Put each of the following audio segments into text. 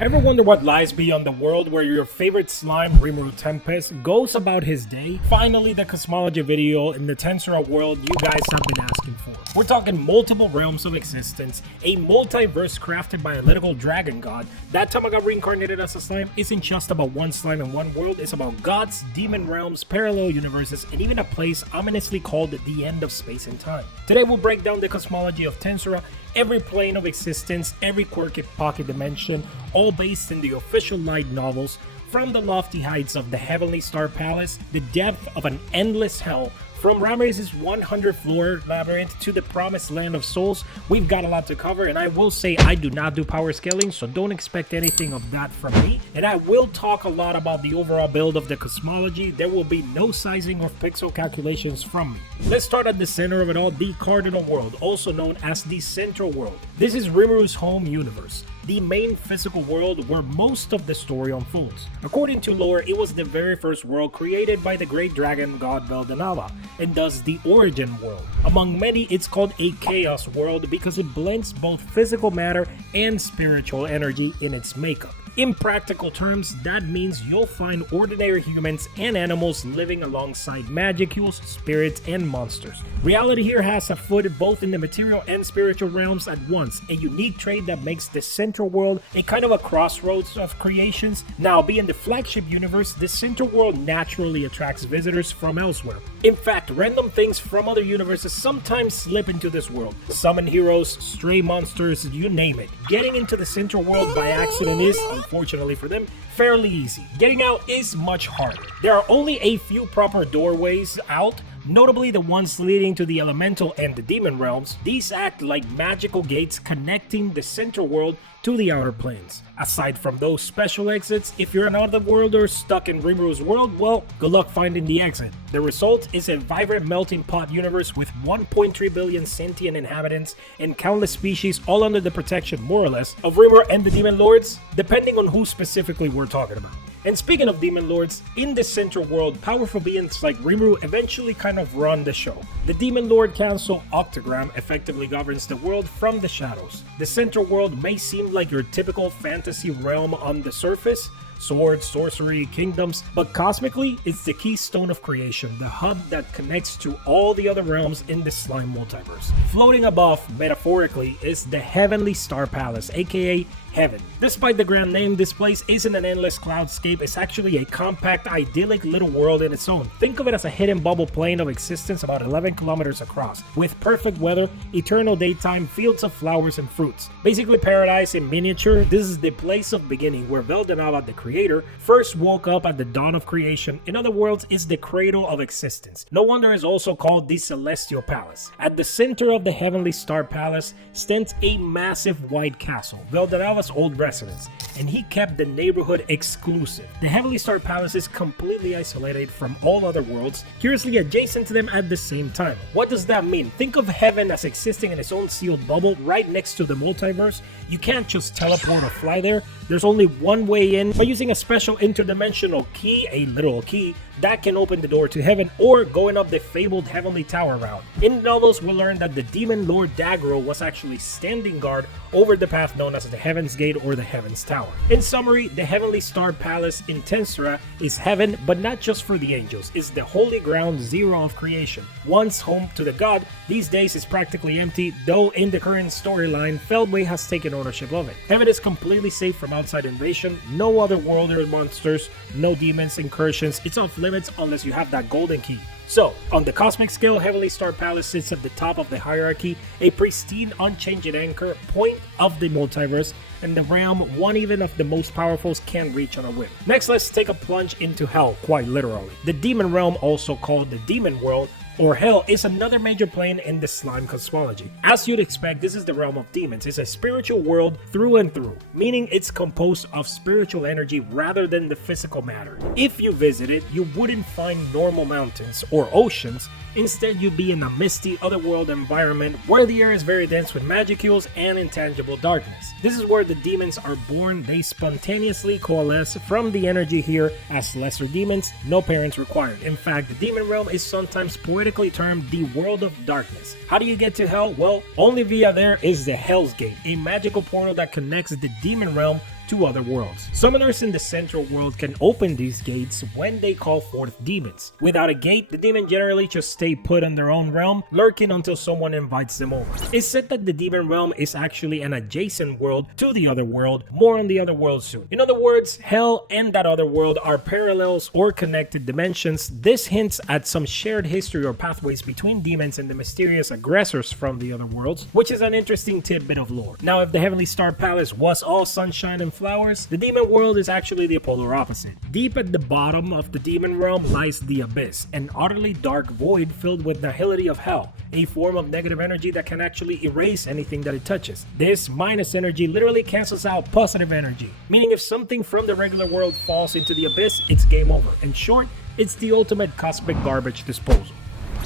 Ever wonder what lies beyond the world where your favorite slime, Rimuru Tempest, goes about his day? Finally, the cosmology video in the Tensura world you guys have been asking for. We're talking multiple realms of existence, a multiverse crafted by a literal dragon god. That time I got reincarnated as a slime isn't just about one slime in one world, it's about gods, demon realms, parallel universes, and even a place ominously called the end of space and time. Today we'll break down the cosmology of Tensura, every plane of existence, every quirky pocket dimension, all based in the official light novels, from the lofty heights of the Heavenly Star Palace, the depth of an endless hell, from Ramesses' 100th floor Labyrinth to the promised land of souls. We've got a lot to cover, and I will say I do not do power scaling, so don't expect anything of that from me. And I will talk a lot about the overall build of the cosmology. There will be no sizing or pixel calculations from me. Let's start at the center of it all, the Cardinal World, also known as the Central World. This is Rimuru's home universe, the main physical world where most of the story unfolds. According to lore, it was the very first world created by the great dragon god Veldanava, and thus the origin world. Among many, it's called a chaos world because it blends both physical matter and spiritual energy in its makeup. In practical terms, that means you'll find ordinary humans and animals living alongside magicules, spirits, and monsters. Reality here has a foot both in the material and spiritual realms at once, a unique trait that makes the Central World a kind of a crossroads of creations. Now, being the flagship universe, the Central World naturally attracts visitors from elsewhere. In fact, random things from other universes sometimes slip into this world. Summon heroes, stray monsters, you name it. Getting into the Central World by accident is, unfortunately for them, fairly easy. Getting out is much harder. There are only a few proper doorways out, notably the ones leading to the elemental and the demon realms. These act like magical gates connecting the Central World to the outer planes. Aside from those special exits, if you're an Otherworlder stuck in Rimuru's world, well, good luck finding the exit. The result is a vibrant melting pot universe with 1.3 billion sentient inhabitants and countless species all under the protection, more or less, of Rimuru and the Demon Lords, depending on who specifically we're talking about. And speaking of Demon Lords, in the Central World, powerful beings like Rimuru eventually kind of run the show. The Demon Lord Council Octagram effectively governs the world from the shadows. The Central World may seem like your typical fantasy realm on the surface, swords, sorcery, kingdoms, but cosmically, it's the keystone of creation, the hub that connects to all the other realms in the slime multiverse. Floating above, metaphorically, is the Heavenly Star Palace, aka Heaven. Despite the grand name, this place isn't an endless cloudscape, it's actually a compact, idyllic little world in its own. Think of it as a hidden bubble plane of existence about 11 kilometers across, with perfect weather, eternal daytime, fields of flowers and fruits. Basically paradise in miniature. This is the place of beginning where Veldanava, the creator, first woke up at the dawn of creation. In other words, it's the cradle of existence. No wonder it's also called the Celestial Palace. At the center of the Heavenly Star Palace stands a massive white castle, Veldanava's old residence, and he kept the neighborhood exclusive. The Heavenly Star Palace is completely isolated from all other worlds, curiously adjacent to them at the same time. What does that mean? Think of heaven as existing in its own sealed bubble right next to the multiverse. You can't just teleport or fly there. There's only one way in by using a special interdimensional key, a literal key, that can open the door to heaven, or going up the fabled Heavenly Tower route. In novels, we learn that the Demon Lord Dagro was actually standing guard over the path known as the Heaven's Gate or the Heaven's Tower. In summary, the Heavenly Star Palace in Tensura is heaven, but not just for the angels. It's the holy ground zero of creation. Once home to the god, these days it's practically empty, though in the current storyline, Feldway has taken ownership of it. Heaven is completely safe from outside invasion, no other worlder monsters, no demons, incursions. It's off limits unless you have that golden key. So, on the cosmic scale, Heavenly Star Palace sits at the top of the hierarchy, a pristine, unchanging anchor point of the multiverse, and the realm one even of the most powerfuls can reach on a whim. Next, let's take a plunge into hell, quite literally. The demon realm, also called the Demon World, or Hell, is another major plane in the slime cosmology. As you'd expect, this is the realm of demons. It's a spiritual world through and through, meaning it's composed of spiritual energy rather than the physical matter. If you visit it, you wouldn't find normal mountains or oceans. Instead, you'd be in a misty, otherworld environment where the air is very dense with magicules and intangible darkness. This is where the demons are born. They spontaneously coalesce from the energy here as lesser demons, no parents required. In fact, the demon realm is sometimes poetically termed the world of darkness. How do you get to hell? Well, only via there is the Hell's Gate, a magical portal that connects the demon realm to other worlds. Summoners in the central world can open these gates when they call forth demons. Without a gate, the demon generally just stay put in their own realm, lurking until someone invites them over. It's said that the demon realm is actually an adjacent world to the other world. More on the other world soon. In other words, hell and that other world are parallels or connected dimensions. This hints at some shared history or pathways between demons and the mysterious aggressors from the other worlds, which is an interesting tidbit of lore. Now, if the Heavenly Star Palace was all sunshine and flowers, the demon world is actually the polar opposite. Deep at the bottom of the demon realm lies the abyss, an utterly dark void filled with nihility of hell, a form of negative energy that can actually erase anything that it touches. This minus energy literally cancels out positive energy, meaning if something from the regular world falls into the abyss, it's game over. In short, it's the ultimate cosmic garbage disposal.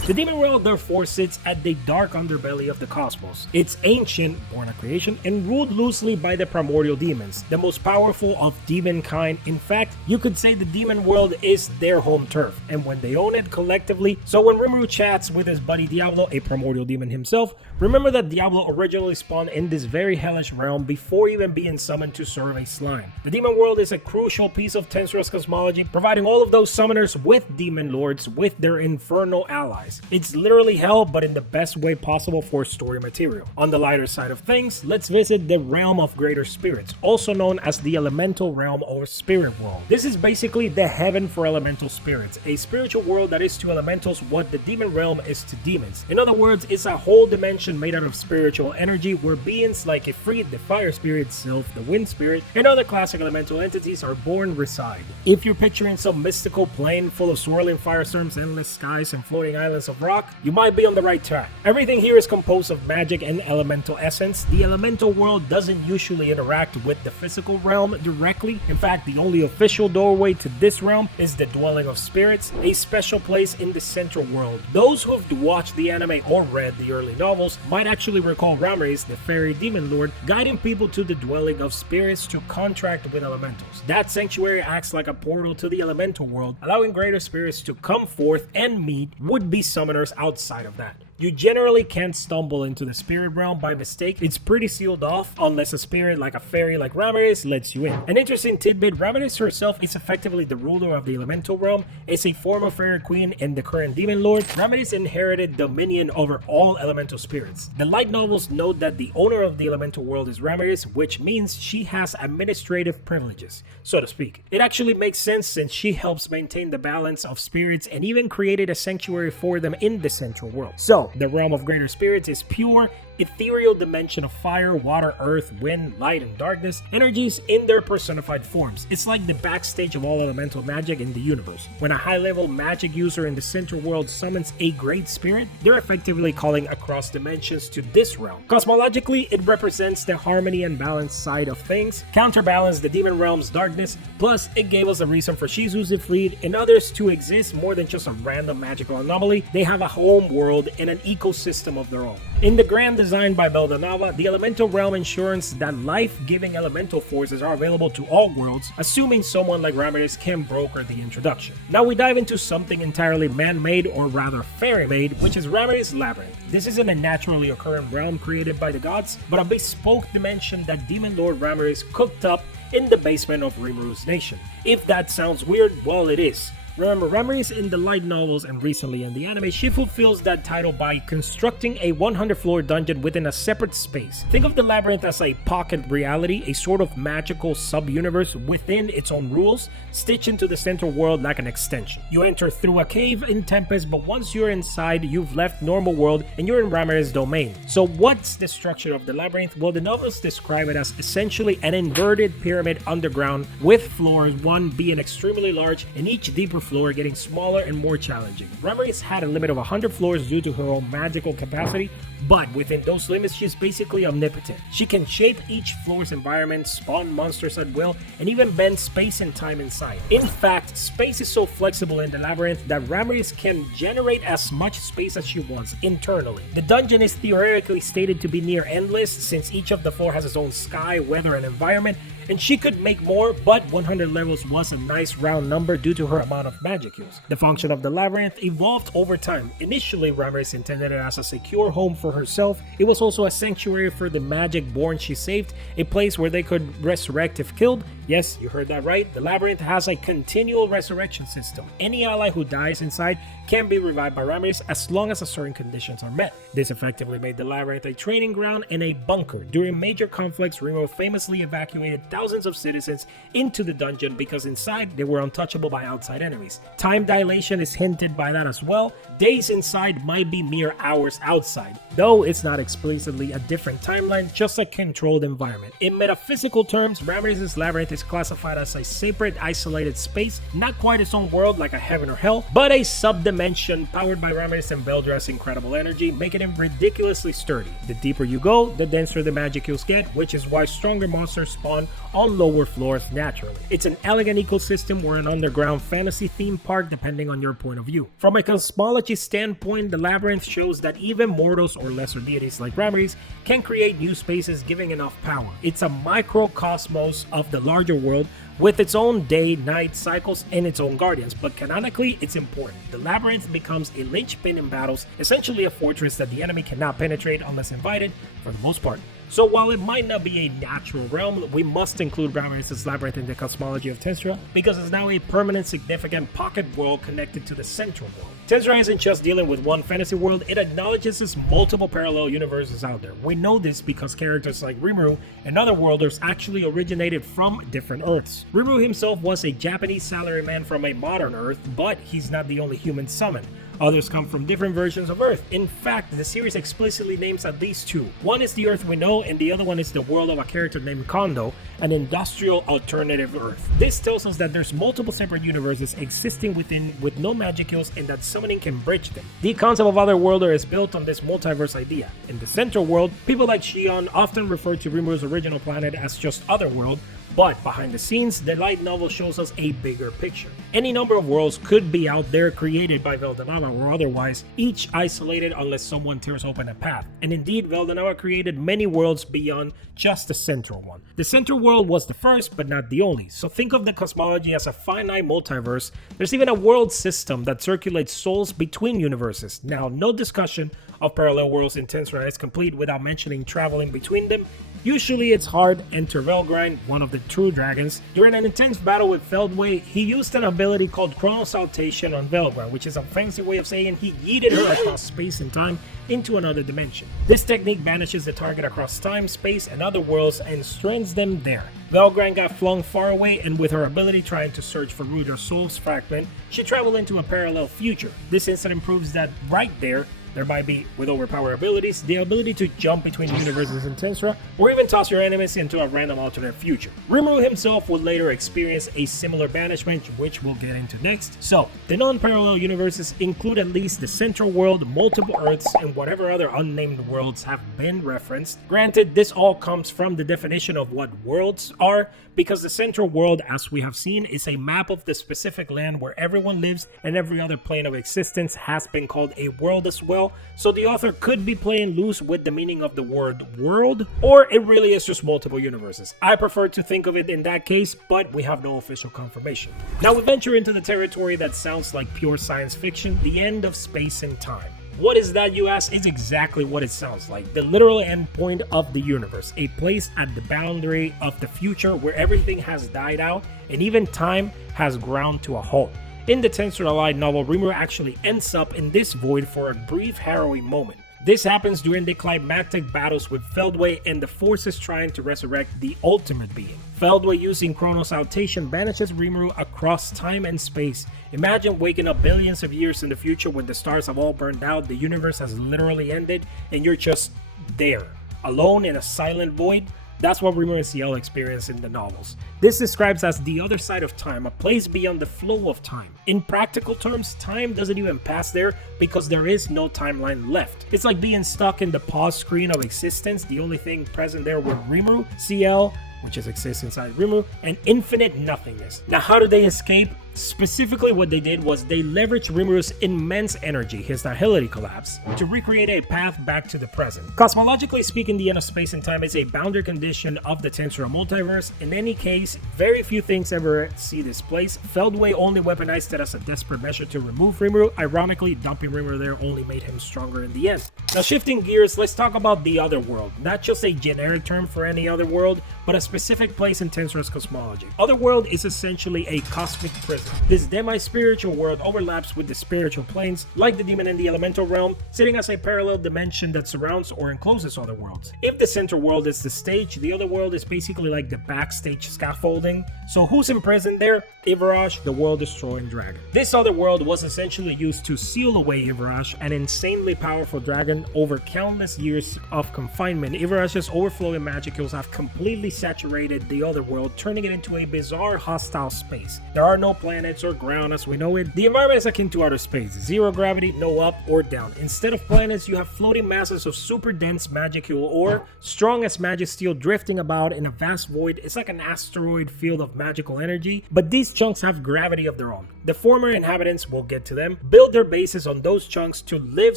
The demon world therefore sits at the dark underbelly of the cosmos. It's ancient, born of creation, and ruled loosely by the primordial demons, the most powerful of demon kind. In fact, you could say the demon world is their home turf, and when they own it collectively. So when Rimuru chats with his buddy Diablo, a primordial demon himself, remember that Diablo originally spawned in this very hellish realm before even being summoned to serve a slime. The demon world is a crucial piece of Tensura's cosmology, providing all of those summoners with demon lords with their infernal allies. It's literally hell, but in the best way possible for story material. On the lighter side of things, let's visit the realm of greater spirits, also known as the elemental realm or spirit world. This is basically the heaven for elemental spirits, a spiritual world that is to elementals what the demon realm is to demons. In other words, it's a whole dimension made out of spiritual energy where beings like Ifrit, the fire spirit, Sylph, the wind spirit, and other classic elemental entities are born reside. If you're picturing some mystical plane full of swirling firestorms, endless skies, and floating islands of rock, you might be on the right track. Everything here is composed of magic and elemental essence. The elemental world doesn't usually interact with the physical realm directly. In fact, the only official doorway to this realm is the dwelling of spirits, a special place in the central world. Those who have watched the anime or read the early novels might actually recall Ramirez, the fairy demon lord, guiding people to the dwelling of spirits to contract with elementals. That sanctuary acts like a portal to the elemental world, allowing greater spirits to come forth and meet would-be summoners outside of that. You generally can't stumble into the spirit realm by mistake. It's pretty sealed off unless a spirit like a fairy like Ramirez lets you in. An interesting tidbit, Ramirez herself is effectively the ruler of the elemental realm. As a former fairy queen and the current demon lord, Ramirez inherited dominion over all elemental spirits. The light novels note that the owner of the elemental world is Ramirez, which means she has administrative privileges, so to speak. It actually makes sense since she helps maintain the balance of spirits and even created a sanctuary for them in the central world. So, the realm of greater spirits is pure, ethereal dimension of fire, water, earth, wind, light, and darkness, energies in their personified forms. It's like the backstage of all elemental magic in the universe. When a high-level magic user in the central world summons a great spirit, they're effectively calling across dimensions to this realm. Cosmologically, it represents the harmony and balance side of things, counterbalance the demon realm's darkness, plus it gave us a reason for Shizu's Ifrit and others to exist more than just a random magical anomaly. They have a home world and an ecosystem of their own. In the grand design by Beldanava, the elemental realm ensures that life-giving elemental forces are available to all worlds, assuming someone like Ramirez can broker the introduction. Now we dive into something entirely man-made, or rather fairy-made, which is Ramirez's Labyrinth. This isn't a naturally occurring realm created by the gods, but a bespoke dimension that Demon Lord Ramirez cooked up in the basement of Rimuru's nation. If that sounds weird, well, it is. Remember, Ramirez in the light novels and recently in the anime, she fulfills that title by constructing a 100-floor dungeon within a separate space. Think of the Labyrinth as a pocket reality, a sort of magical sub-universe within its own rules, stitched into the central world like an extension. You enter through a cave in Tempest, but once you're inside, you've left normal world and you're in Ramirez's domain. So what's the structure of the Labyrinth? Well, the novels describe it as essentially an inverted pyramid underground with floors, one being extremely large and each deeper floor getting smaller and more challenging. Ramirez had a limit of 100 floors due to her own magical capacity, but within those limits, she's basically omnipotent. She can shape each floor's environment, spawn monsters at will, and even bend space and time inside. In fact, space is so flexible in the Labyrinth that Ramirez can generate as much space as she wants internally. The dungeon is theoretically stated to be near endless, since each of the floor has its own sky, weather, and environment, and she could make more, but 100 levels was a nice round number due to her amount of magic use. The function of the labyrinth evolved over time. Initially, Ramiris intended it as a secure home for herself. It was also a sanctuary for the magic born she saved, a place where they could resurrect if killed. Yes, you heard that right. The labyrinth has a continual resurrection system. Any ally who dies inside can be revived by Ramiris as long as certain conditions are met. This effectively made the labyrinth a training ground and a bunker. During major conflicts, Rimuru famously evacuated thousands of citizens into the dungeon because inside they were untouchable by outside enemies. Time dilation is hinted by that as well. Days inside might be mere hours outside, though it's not explicitly a different timeline, just a controlled environment. In metaphysical terms, Ramiris' labyrinth is classified as a separate, isolated space, not quite its own world like a heaven or hell, but a subdimension powered by Ramiris and Veldra's incredible energy, making him ridiculously sturdy. The deeper you go, the denser the magic you'll get, which is why stronger monsters spawn on lower floors naturally. It's an elegant ecosystem or an underground fantasy theme park depending on your point of view. From a cosmology standpoint, the labyrinth shows that even mortals or lesser deities like Ramiris can create new spaces giving enough power. It's a microcosmos of the larger world with its own day-night cycles and its own guardians, but canonically it's important. The labyrinth becomes a linchpin in battles, essentially a fortress that the enemy cannot penetrate unless invited, for the most part. So while it might not be a natural realm, we must include Ramiris' labyrinth in the cosmology of Tensura because it's now a permanent, significant pocket world connected to the central world. Tensura isn't just dealing with one fantasy world, it acknowledges there's multiple parallel universes out there. We know this because characters like Rimuru and Otherworlders actually originated from different Earths. Rimuru himself was a Japanese salaryman from a modern Earth, but he's not the only human summoned. Others come from different versions of Earth. In fact, the series explicitly names at least two. One is the Earth we know, and the other one is the world of a character named Kondo, an industrial alternative Earth. This tells us that there's multiple separate universes existing within with no magic use and that summoning can bridge them. The concept of Otherworlder is built on this multiverse idea. In the central world, people like Shion often refer to Rimuru's original planet as just Otherworld, but behind the scenes, the light novel shows us a bigger picture. Any number of worlds could be out there created by Veldanava or otherwise, each isolated unless someone tears open a path. And indeed, Veldanava created many worlds beyond just the central one. The central world was the first, but not the only. So think of the cosmology as a finite multiverse. There's even a world system that circulates souls between universes. Now, no discussion of parallel worlds in Tensura is complete without mentioning traveling between them. Usually it's hard. Enter Velgrind, one of the true dragons. During an intense battle with Feldway, he used an ability called Chronosaltation on Velgrind, which is a fancy way of saying he yeeted her across space and time into another dimension. This technique banishes the target across time, space, and other worlds and strands them there. Velgrind got flung far away, and with her ability trying to search for Ruder's soul's fragment, she traveled into a parallel future. This incident proves that right there might be, with overpowered abilities, the ability to jump between universes in Tensura, or even toss your enemies into a random alternate future. Rimuru himself would later experience a similar banishment, which we'll get into next. So, the non-parallel universes include at least the central world, multiple Earths, and whatever other unnamed worlds have been referenced. Granted, this all comes from the definition of what worlds are, because the central world, as we have seen, is a map of the specific land where everyone lives, and every other plane of existence has been called a world as well. So the author could be playing loose with the meaning of the word world, or it really is just multiple universes. I prefer to think of it in that case, but we have no official confirmation. Now we venture into the territory that sounds like pure science fiction, the end of space and time. What is that, you ask? It's exactly what it sounds like. The literal end point of the universe. A place at the boundary of the future where everything has died out and even time has ground to a halt. In the Tensura light novel, Rimuru actually ends up in this void for a brief harrowing moment. This happens during the climactic battles with Feldway and the forces trying to resurrect the ultimate being. Feldway, using Chronosaltation, banishes Rimuru across time and space. Imagine waking up billions of years in the future when the stars have all burned out, the universe has literally ended, and you're just there, alone in a silent void. That's what Rimuru and Ciel experience in the novels. This describes as the other side of time, a place beyond the flow of time. In practical terms, time doesn't even pass there because there is no timeline left. It's like being stuck in the pause screen of existence. The only thing present there were Rimuru, Ciel, which exists inside Rimuru, and infinite nothingness. Now, how do they escape? Specifically, what they did was they leveraged Rimuru's immense energy, his nihility collapse, to recreate a path back to the present. Cosmologically speaking, the end of space and time is a boundary condition of the Tensura multiverse. In any case, very few things ever see this place. Feldway only weaponized it as a desperate measure to remove Rimuru. Ironically, dumping Rimuru there only made him stronger in the end. Now, shifting gears, let's talk about the Otherworld. Not just a generic term for any other world, but a specific place in Tensura's cosmology. Otherworld is essentially a cosmic prison. This demi-spiritual world overlaps with the spiritual planes, like the demon and the elemental realm, sitting as a parallel dimension that surrounds or encloses other worlds. If the center world is the stage, the other world is basically like the backstage scaffolding. So who's imprisoned there? Ivarash, the world-destroying dragon. This other world was essentially used to seal away Ivarash, an insanely powerful dragon. Over countless years of confinement, Ivarash's overflowing magicules have completely saturated the other world, turning it into a bizarre, hostile space. There are no planets or ground as we know it. The environment is akin to outer space. Zero gravity, no up or down. Instead of planets, you have floating masses of super dense magicule ore, strong as magic steel, drifting about in a vast void. It's like an asteroid field of magical energy, but these chunks have gravity of their own. The former inhabitants, we'll get to them, build their bases on those chunks to live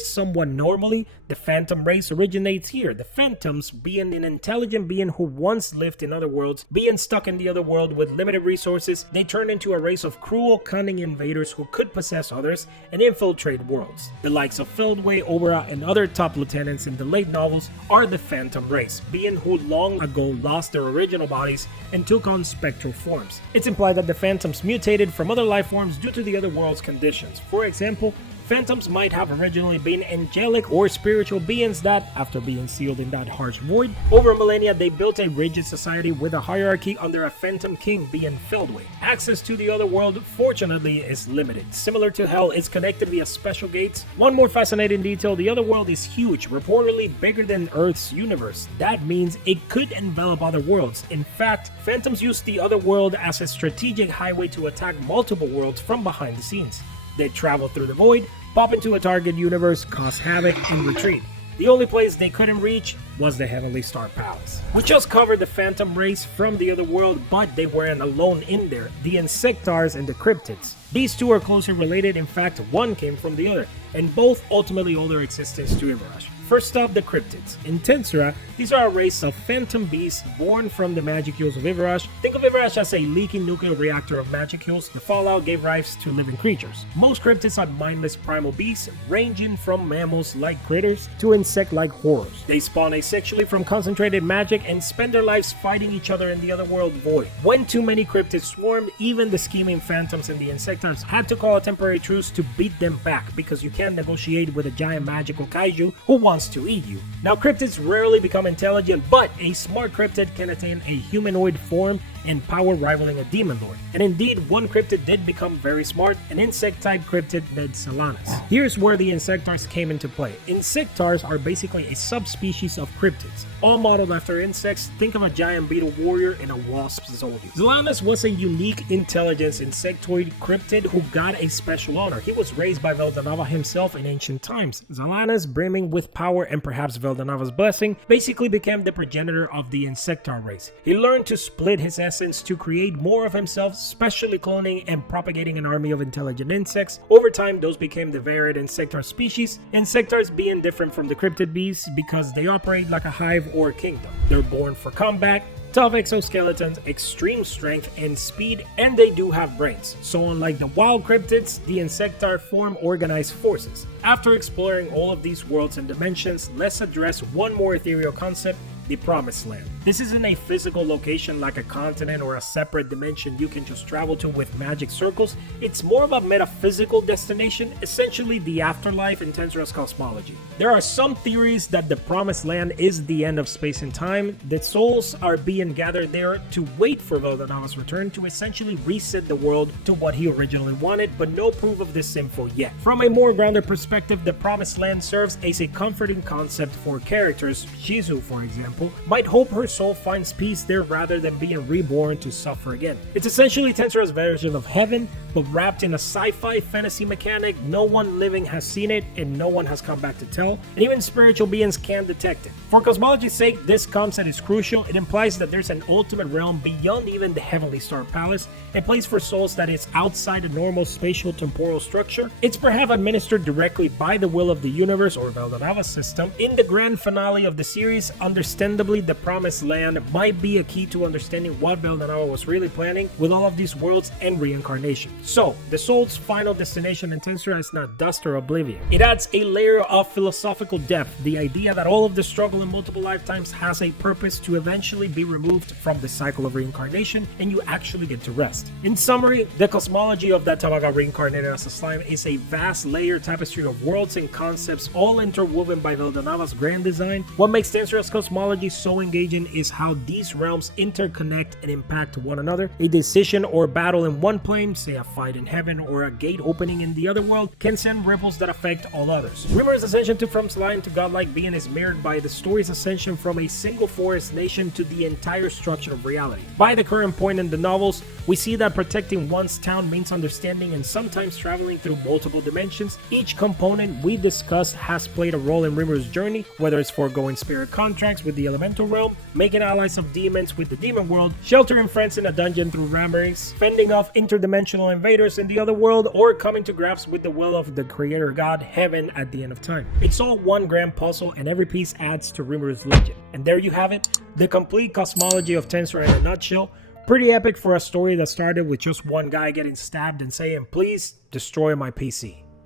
somewhat normally. The phantom race originates here. The phantoms, being an intelligent being who once lived in other worlds, being stuck in the other world with limited resources, they turn into a race of cruel, cunning invaders who could possess others and infiltrate worlds. The likes of Feldway, Obera, and other top lieutenants in the late novels are the phantom race, being who long ago lost their original bodies and took on spectral forms. It's implied that the phantoms mutated from other life forms due to the other world's conditions. For example, phantoms might have originally been angelic or spiritual beings that, after being sealed in that harsh void, over millennia they built a rigid society with a hierarchy under a phantom king being Feldway. Access to the other world, fortunately, is limited. Similar to Hell, it's connected via special gates. One more fascinating detail, the other world is huge, reportedly bigger than Earth's universe. That means it could envelop other worlds. In fact, phantoms use the other world as a strategic highway to attack multiple worlds from behind the scenes. They travel through the void, pop into a target universe, cause havoc, and retreat. The only place they couldn't reach was the Heavenly Star Palace. We just covered the phantom race from the other world, but they weren't alone in there. The Insectars and the Cryptids. These two are closely related. In fact, one came from the other, and both ultimately owe their existence to Ivarash. First up, the Cryptids. In Tensura, these are a race of phantom beasts born from the magicules of Ivarash. Think of Ivarash as a leaking nuclear reactor of magicules. The fallout gave rise to living creatures. Most Cryptids are mindless primal beasts, ranging from mammals-like critters to insect-like horrors. They spawn asexually from concentrated magic and spend their lives fighting each other in the otherworld void. When too many Cryptids swarmed, even the scheming phantoms and the Insectars had to call a temporary truce to beat them back, because you can't negotiate with a giant magical kaiju who wants to eat you. Now, cryptids rarely become intelligent, but a smart cryptid can attain a humanoid form and power rivaling a demon lord. And indeed, one cryptid did become very smart, an insect-type cryptid named Solanus. Here's where the Insectars came into play. Insectars are basically a subspecies of cryptids. All modeled after insects, think of a giant beetle warrior and a wasp zombie. Solanus was a unique intelligence insectoid cryptid who got a special honor. He was raised by Veldanava himself in ancient times. Solanus, brimming with power and perhaps Veldanava's blessing, basically became the progenitor of the Insectar race. He learned to split his essence to create more of himself, specially cloning and propagating an army of intelligent insects. Over time, those became the varied Insectar species, Insectars being different from the cryptid beasts because they operate like a hive or a kingdom. They're born for combat, tough exoskeletons, extreme strength and speed, and they do have brains. So unlike the wild cryptids, the Insectar form organized forces. After exploring all of these worlds and dimensions, let's address one more ethereal concept: the Promised Land. This isn't a physical location like a continent or a separate dimension you can just travel to with magic circles. It's more of a metaphysical destination, essentially the afterlife in Tensura's cosmology. There are some theories that the Promised Land is the end of space and time, that souls are being gathered there to wait for Veldanava's return to essentially reset the world to what he originally wanted, but no proof of this info yet. From a more grounded perspective, the Promised Land serves as a comforting concept for characters, Shizu for example, example, might hope her soul finds peace there rather than being reborn to suffer again. It's essentially Tensura's version of heaven, but wrapped in a sci-fi fantasy mechanic. No one living has seen it, and no one has come back to tell, and even spiritual beings can't detect it. For cosmology's sake, this concept is crucial. It implies that there's an ultimate realm beyond even the Heavenly Star Palace, a place for souls that is outside the normal spatial temporal structure. It's perhaps administered directly by the will of the universe or Valdanava system. In the grand finale of the series, understandably, the Promised Land might be a key to understanding what Valdanava was really planning with all of these worlds and reincarnation. So, the soul's final destination in Tensura is not dust or oblivion. It adds a layer of philosophical depth, the idea that all of the struggle in multiple lifetimes has a purpose to eventually be removed from the cycle of reincarnation, and you actually get to rest. In summary, the cosmology of that Tamaga reincarnated as a slime is a vast layered tapestry of worlds and concepts all interwoven by Valdanava's grand design. What makes Tensura's cosmology so engaging is how these realms interconnect and impact one another. A decision or battle in one plane, say a fight in heaven or a gate opening in the other world, can send ripples that affect all others. Rimuru's ascension to from slime to godlike being is mirrored by the story's ascension from a single forest nation to the entire structure of reality. By the current point in the novels, we see that protecting one's town means understanding and sometimes traveling through multiple dimensions. Each component we discussed has played a role in Rimuru's journey, whether it's foregoing spirit contracts with the elemental realm, making allies of demons with the demon world, sheltering friends in a dungeon through ramblings, fending off interdimensional invaders in the other world, or coming to grips with the will of the creator god heaven at the end of time. It's all one grand puzzle, and every piece adds to Rimuru's legend. And there you have it, the complete cosmology of Tensura in a nutshell. Pretty epic for a story that started with just one guy getting stabbed and saying, "Please destroy my PC."